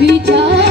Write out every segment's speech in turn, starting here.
विचार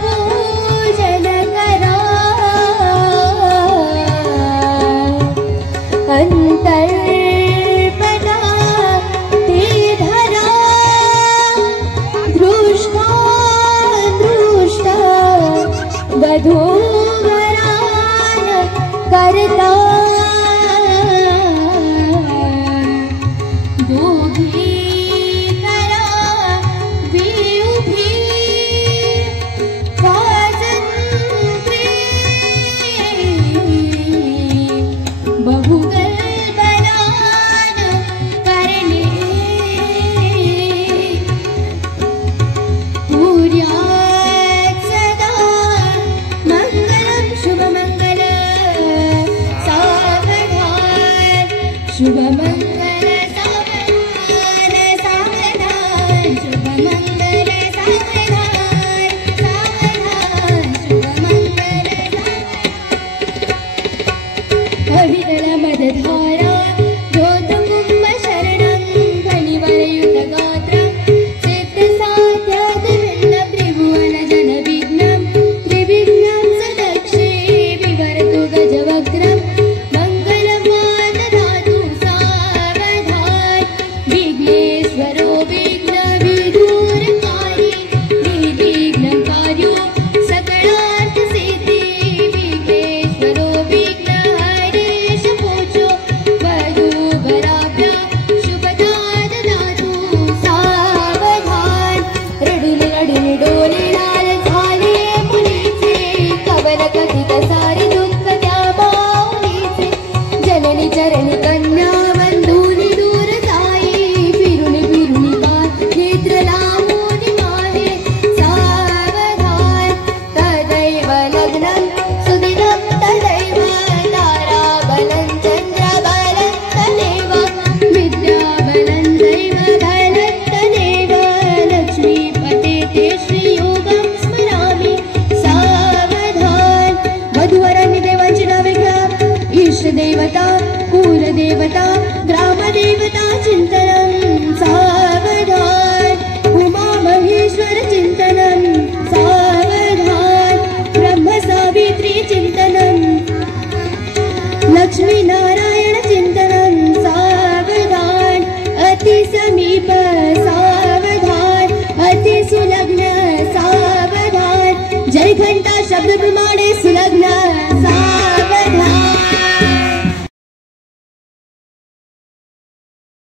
पूजन करा अंतर्पणा ते धरा दृष्टा दृष्टा वधूवरान करता शुभ मंगल सावधान सावधान शुभ मंगल सावधान सावधान शुभ मंगल सावधान अविरल मदधारा ज्योतकुंभ शरणं फणिवरयुत गात्रं सिद्ध साध्य दिव्य त्रिभुवन जन विघ्नं त्रिविघ्नं सदक्षे विवरतु गजवक्त्रम् चरणी कन्या बंधुनी दूर जाई फिरुनी फिरुनी पार नेत्र लांबूनी माहे सावधान तदैव लग्नं सुदिनं तदैव तारा बलं चंद्र बलं तदेव विद्या बलं दैव बलं तदेव लक्ष्मीपते ते श्रीयोगं स्मरामि सावधान वधूवरांनी देवांची नावे घ्या इष्टदेवता कुलदेवता ग्रामदेवता चिंतनं सावधान उमा महेश्वर चिंतनं सावधान ब्रह्म सावित्री चिंतनं लक्ष्मी नारायण चिंतनं सावधान अति समीप सावधान अति सुलग्न सावधान जय घंटा शब्द ब्रह्म